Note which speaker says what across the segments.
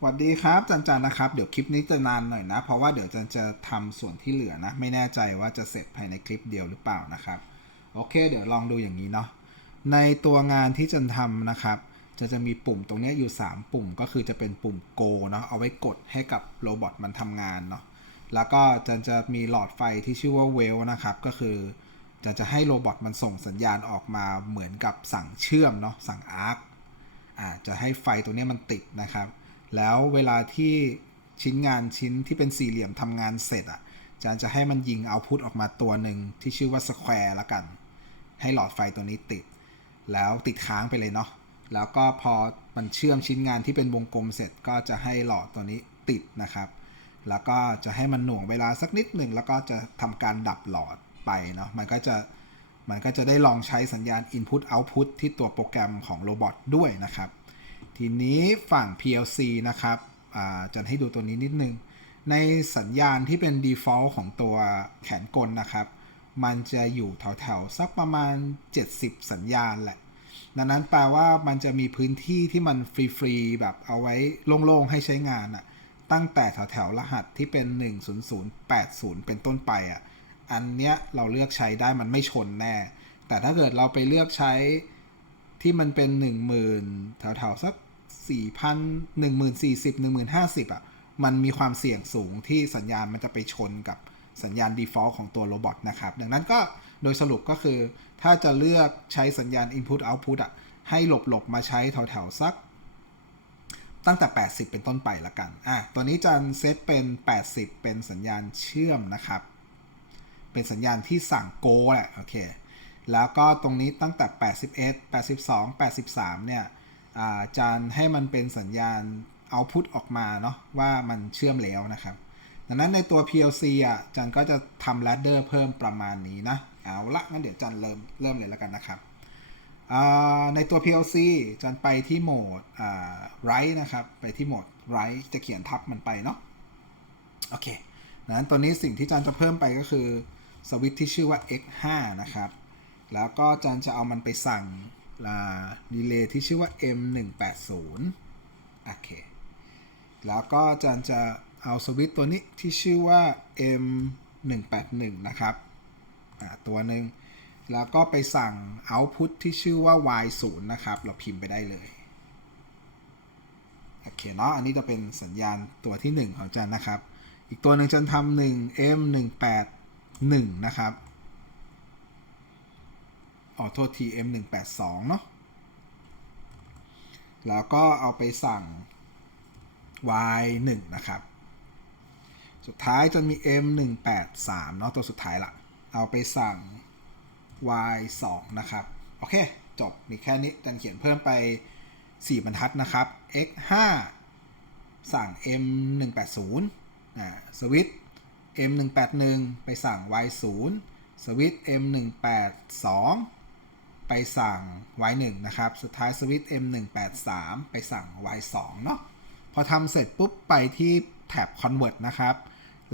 Speaker 1: สวัสดีครับจันจันนะครับเดี๋ยวคลิปนี้จะนานหน่อยนะ เพราะว่าเดี๋ยวจันจะทำส่วนที่เหลือนะ ไม่แน่ใจว่าจะเสร็จภายในคลิปเดียวหรือเปล่านะครับ โอเค เดี๋ยวลองดูอย่างนี้เนาะในตัวงานที่จันทำนะครับจะจะมีปุ่มตรงนี้อยู่ 3 ปุ่มก็คือจะเป็นปุ่ม go เนาะเอาไว้กดให้กับโรบอทมันทำงานเนาะแล้วก็จันจะมีหลอดไฟที่ชื่อว่า w e l นะครับ ก็คือจันจะให้โรบอทมันส่งสัญญาณออกมาเหมือนกับสั่งเชื่อมเนาะสั่ง arc อ่าจะให้ไฟตัวนี้มันติดนะครับ แล้วเวลาที่ชิ้นงานชิ้นที่เป็นสี่เหลี่ยมทำงานเสร็จอะอาจารย์จะให้มันยิงเอาพุตออกมาตัวหนึ่งที่ชื่อว่าสแควร์ละกัน ให้หลอดไฟตัวนี้ติด แล้วติดค้างไปเลยเนาะแล้วก็พอมันเชื่อมชิ้นงานที่เป็นวงกลมเสร็จก็จะให้หลอดตัวนี้ติดนะครับ แล้วก็จะให้มันหน่วงเวลาสักนิดหนึ่งแล้วก็จะทำการดับหลอดไปเนาะมันก็จะมันก็จะได้ลองใช้สัญญาณ Input Output ที่ตัวโปรแกรมของโรบอทด้วยนะครับ ทีนี้ฝั่ง PLC นะครับจะให้ดูตัวนี้นิดนึง ในสัญญาณที่เป็น default ของตัวแขนกลนะครับ มันจะอยู่แถวๆ สักประมาณ 70 สัญญาณแหละ ดังนั้นแปลว่ามันจะมีพื้นที่ที่มันฟรีๆ แบบเอาไว้โล่งๆ ให้ใช้งานอะตั้งแต่แถวๆ รหัสที่เป็น 10080 เป็นต้นไปอะอันเนี้ยเราเลือกใช้ได้มันไม่ชนแน่ แต่ถ้าเกิดเราไปเลือกใช้ที่มันเป็นหนึ่งหมื่นแถวๆ สัก สี่พันหนึ่งหมื่นสี่สิบหนึ่งหมื่นห้าสิบอะ มันมีความเสี่ยงสูงที่สัญญาณมันจะไปชนกับสัญญาณ default ของตัวโรบอทนะครับ ดังนั้นก็โดยสรุปก็คือ ถ้าจะเลือกใช้สัญญาณ input output อะ ให้หลบๆ มาใช้แถวๆ สัก ตั้งแต่ 80 เป็นต้นไปละกัน อะ ตัวนี้จันเซตเป็น 80 เป็นสัญญาณเชื่อมนะครับ เป็นสัญญาณที่สั่ง go แหละ โอเค แล้วก็ตรงนี้ตั้งแต่ 81 82 83 เนี่ย จารย์ให้มันเป็นสัญญาณ output ออกมาเนาะว่ามันเชื่อมแล้วนะครับ ดังนั้นในตัว PLC อะจารย์ก็จะทำ ladder เพิ่มประมาณนี้นะ เอาละงั้นเดี๋ยวจารย์เริ่มเริ่มเลยแล้วกันนะครับ ในตัว PLC จารย์ไปที่โหมดอ่า write นะครับ ไปที่โหมด write จะเขียนทับมันไปเนาะ โอเคดังนั้นตัวนี้สิ่งที่จารย์จะเพิ่มไปก็คือสวิตช์ที่ชื่อว่า x5 นะครับ แล้วก็จารย์จะเอามันไปสั่ง ดีเลย์ที่ชื่อว่า m180 โอเค แล้วก็จารย์จะเอาสวิตตัวนี้ที่ชื่อว่า m181 นะครับ ตัวหนึ่ง แล้วก็ไปสั่ง output ที่ชื่อว่า y0 นะครับ เราพิมพ์ไปได้เลย โอเคเนาะ อันนี้จะเป็นสัญญาณตัวที่ 1 ของอาจารย์นะครับ อีกตัวหนึ่งจันทำหนึ่ง m181 นะครับ ออโทษที M182 เนาะแล้วก็เอาไปสั่ง Y1 นะครับ สุดท้ายจนมี M183 เนาะตัวสุดท้ายละเอาไปสั่ง Y2 นะครับ โอเค จบ มีแค่นี้จันเขียนเพิ่มไป 4 บรรทัดนะครับ X5 สั่ง M180 อ่าสวิต M181 ไปสั่ง Y0 สวิต M182 ไปสั่ง Y1 นะครับ สุดท้ายสวิตช์ M183 ไปสั่ง Y2 เนาะ พอทำเสร็จปุ๊บไปที่แท็บ Convert นะครับ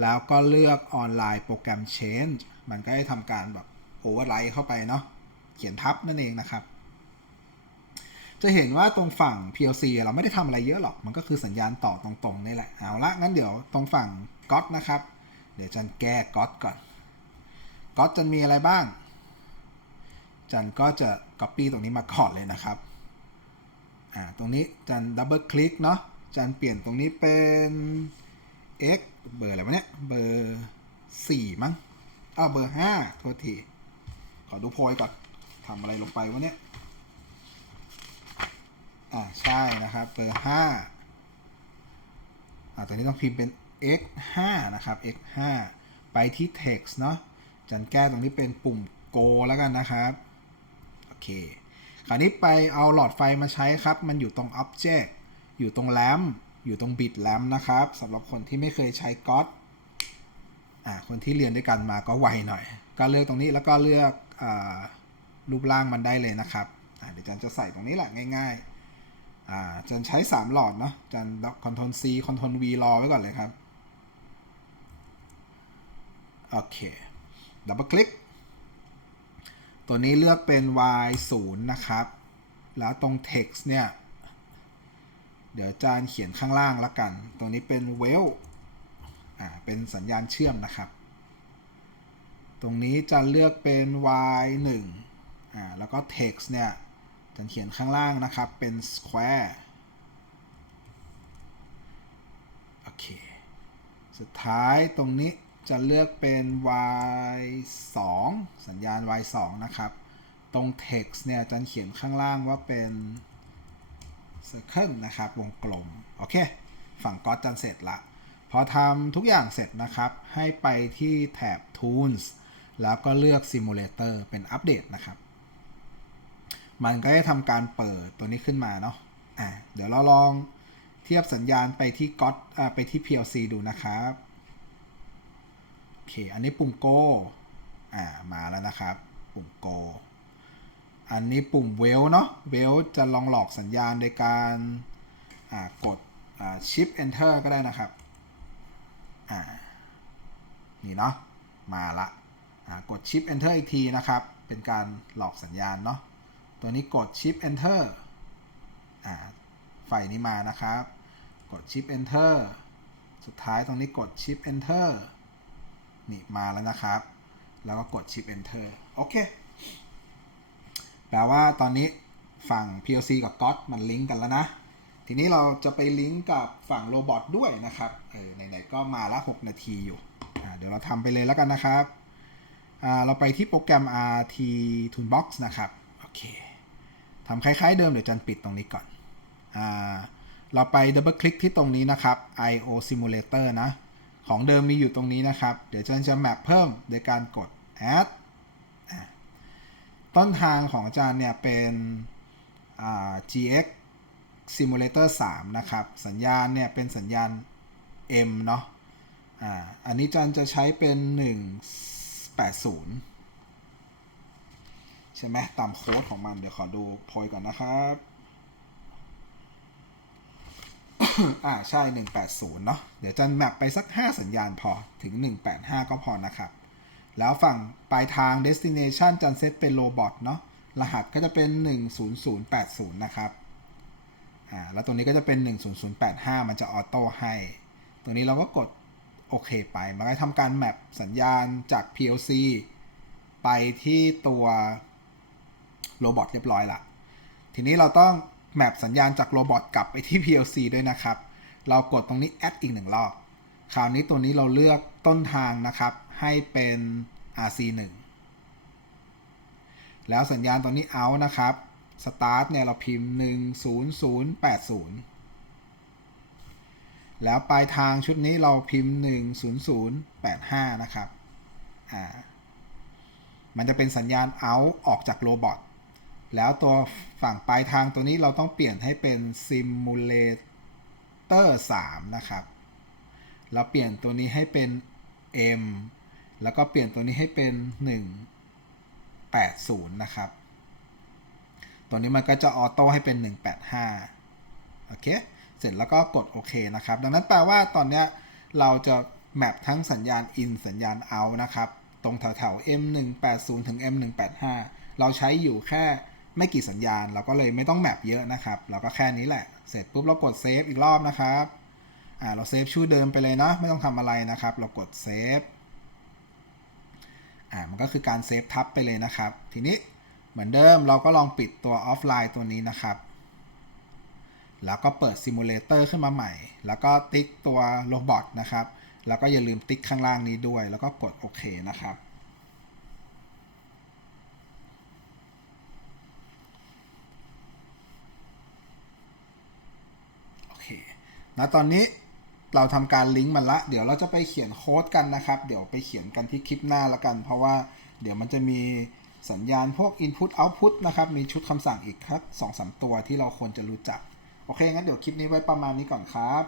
Speaker 1: แล้วก็เลือก Online Program Change มันก็จะทำการแบบ Override เข้าไปเนาะ เขียนทับนั่นเองนะครับ จะเห็นว่าตรงฝั่ง PLC เราไม่ได้ทำอะไรเยอะหรอก มันก็คือสัญญาณต่อตรงๆนี่แหละ เอาละ งั้นเดี๋ยวตรงฝั่ง GOT นะครับ เดี๋ยวจันแก้ GOT ก่อน GOT จะมีอะไรบ้าง จันก็จะ Copy ตรงนี้มาก่อนเลยนะครับอ่าตรงนี้จันดับเบิลคลิกเนาะจันเปลี่ยนตรงนี้เป็น x เบอร์อะไรวะเนี่ยเบอร์สี่มั้งอ้าวเบอร์ห้าโทษที ขอดูโพยก่อนทำอะไรลงไปวะเนี่ยอ่าใช่นะครับเบอร์ห้าอ่าตอนนี้ต้องพิมพ์เป็น x 5นะครับ x 5ไปที่ text เนาะจันแก้ตรงนี้เป็นปุ่ม go แล้วกันนะครับ เคคราวนี้ไปเอาหลอดไฟมาใช้ครับ มันอยู่ตรง object อยู่ตรงแลมอยู่ตรงบิดแลมนะครับสำหรับคนที่ไม่เคยใช้ก๊อตอ่าคนที่เรียนด้วยกันมาก็ไวหน่อย ก็เลือกตรงนี้แล้วก็เลือกอรูปร่างมันได้เลยนะครับอาเดี๋ยวจันจะใส่ตรงนี้แหละง่ายๆอ่าจันใช้ 3 หลอดเนาะจัน Ctrl C Ctrl V รอไว้ก่อนเลยครับ โอเค ดับเบิลคลิก ตัวนี้เลือกเป็น y 0นะครับ แล้วตรง text เนี่ย เดี๋ยวอาจารย์เขียนข้างล่างละกัน ตรงนี้เป็นเวลอ่า เป็นสัญญาณเชื่อมนะครับ ตรงนี้จะเลือกเป็น y 1อ่า แล้วก็ text เนี่ยอาจารย์เขียนข้างล่างนะครับ เป็น square โอเค สุดท้ายตรงนี้ จะเลือกเป็น y 2สัญญาณ y 2นะครับ ตรง text เนี่ยอาจารย์เขียนข้างล่างว่าเป็น circle นะครับ วงกลม โอเค ฝั่งก็จันเสร็จละ พอทำทุกอย่างเสร็จนะครับ ให้ไปที่แถบ tools แล้วก็เลือก simulator เป็นอัปเดตนะครับ มันก็จะทำการเปิดตัวนี้ขึ้นมาเนาะ อะ เดี๋ยวเราลองเทียบสัญญาณไปที่ GOT ไปที่ PLC ดูนะครับ อเคอันนี้ปุ่ม go อ่ามาแล้วนะครับ ปุ่ม go อันนี้ปุ่ม well เนาะ well จะลองหลอกสัญญาณโดยการอ่ากดอ่า shift enter ก็ได้นะครับอ่านี่เนาะมาละอ่ากด shift enter อีกทีนะครับ เป็นการหลอกสัญญาณเนาะตัวนี้กด shift enter อ่าไฟนี้มานะครับ กด shift enter สุดท้ายตรงนี้กด shift enter นี่มาแล้วนะครับ แล้วก็กด shift enter โอเค แปลว่าตอนนี้ฝั่ง PLC กับ GOT มันลิงก์กันแล้วนะ ทีนี้เราจะไปลิงก์กับฝั่งโรบอทด้วยนะครับ เออไหนๆก็มาละ 6 นาทีอยู่ เดี๋ยวเราทำไปเลยแล้วกันนะครับเราไปที่โปรแกรม RT Toolbox นะครับ โอเคทำคล้ายๆเดิมเดี๋ยวจันปิดตรงนี้ก่อนอเราไปดับเบิลคลิกที่ตรงนี้นะครับ IO Simulator นะ ของเดิมมีอยู่ตรงนี้นะครับ เดี๋ยวจันจะแมปเพิ่มโดยการกด add ต้นทางของอาจารย์เนี่ยเป็น GX Simulator 3 นะครับ สัญญาณเนี่ยเป็นสัญญาณ M เนาะอ่าอันนี้จันจะใช้เป็น 180 ใช่ไหมตามโค้ดของมัน เดี๋ยวขอดูโพยก่อนนะครับ อ่าใช่ 180 เนาะเดี๋ยวจันแมปไปสัก 5 สัญญาณพอถึง 185 ก็พอนะครับ แล้วฝั่งปลายทาง destination จันเซตเป็นโรบอทเนาะรหัสก็จะเป็น 10080 นะครับอ่าแล้วตรงนี้ก็จะเป็น 10085 มันจะออโต้ให้ ตรงนี้เราก็กดโอเคไป มันก็ทำการแมปสัญญาณจาก PLC ไปที่ตัวโรบอทเรียบร้อยละทีนี้เราต้อง แมปสัญญาณจากโรบอทกลับไปที่ PLC ด้วยนะครับ เรากดตรงนี้ add อีกหนึ่งรอบ คราวนี้ตัวนี้เราเลือกต้นทางนะครับ ให้เป็น RC1 แล้วสัญญาณตัวนี้ out นะครับ start เนี่ยเราพิมพ์ 10080 แล้วปลายทางชุดนี้เราพิมพ์ 10085 นะครับ อ่า มันจะเป็นสัญญาณ out ออกจากโรบอท แล้วตัวฝั่งปลายทางตัวนี้เราต้องเปลี่ยนให้เป็น simulator 3 นะครับ เราเปลี่ยนตัวนี้ให้เป็น M แล้วก็เปลี่ยนตัวนี้ให้เป็น 180 นะครับ ตัวนี้มันก็จะออโต้ให้เป็น 185 โอเค เสร็จแล้วก็กดโอเคนะครับ ดังนั้นแปลว่าตอนนี้เราจะแมปทั้งสัญญาณ in สัญญาณ out นะครับ ตรงแถวๆ M180 ถึง M185 เราใช้อยู่แค่ ไม่กี่สัญญาณ เราก็เลยไม่ต้องแมปเยอะนะครับ เราก็แค่นี้แหละ เสร็จปุ๊บเรากดเซฟอีกรอบนะครับ อ่า เราเซฟชื่อเดิมไปเลยนะ ไม่ต้องทำอะไรนะครับ เรากดเซฟ อ่า มันก็คือการเซฟทับไปเลยนะครับ ทีนี้เหมือนเดิมเราก็ลองปิดตัวออฟไลน์ตัวนี้นะครับ แล้วก็เปิดซิมูเลเตอร์ขึ้นมาใหม่ แล้วก็ติ๊กตัวโรบอทนะครับ แล้วก็อย่าลืมติ๊กข้างล่างนี้ด้วย แล้วก็กดโอเคนะครับ โอเค นะตอนนี้เราทำการลิงก์มันละ เดี๋ยวเราจะไปเขียนโค้ดกันนะครับ เดี๋ยวไปเขียนกันที่คลิปหน้าละกัน เพราะว่าเดี๋ยวมันจะมีสัญญาณพวก Input Output นะครับ มีชุดคำสั่งอีกครับสองสามตัวที่เราควรจะรู้จัก โอเค งั้นเดี๋ยวคลิปนี้ไว้ประมาณนี้ก่อนครับ